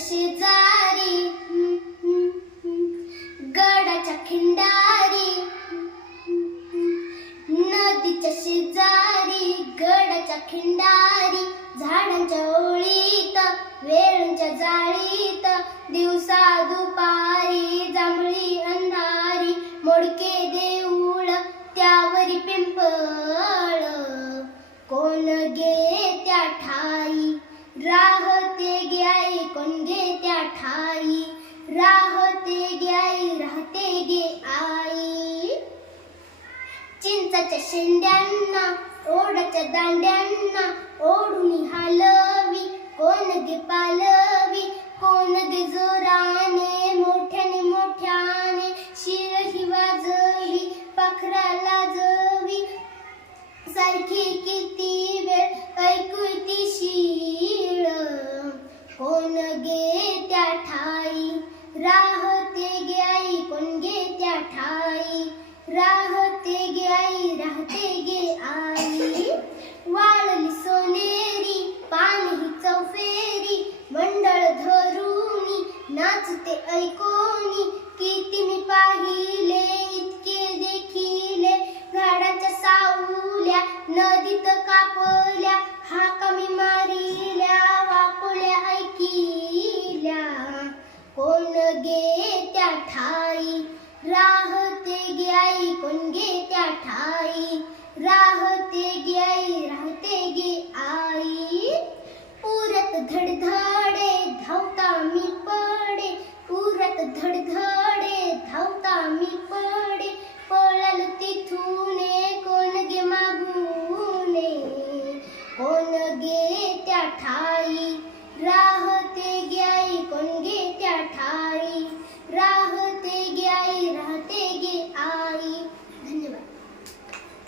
शेजारी गडाच्या खिंडारी. नदीच्या शेजारी गडाच्या खिंडारी. झाडांच्या ओळीत वेळच्या जाळीत. दिवसा दुपारी जांभळी अंधारी. मोडके दे ओढच्या शेंड्यांना ओढच्या दांड्यांना ओढून हालवी कोण गे पाल नाचते ऐकोनी किती मी पाहिले इतके देखिले. झाडाच्या सावल्या नदीत कापल्या हाका मी मारिल्या वाकुल्या ऐकिल्या. कोण गे त्या ठाई? राहते गे आई कोण गे त्या ठाई. लगे त्या ठा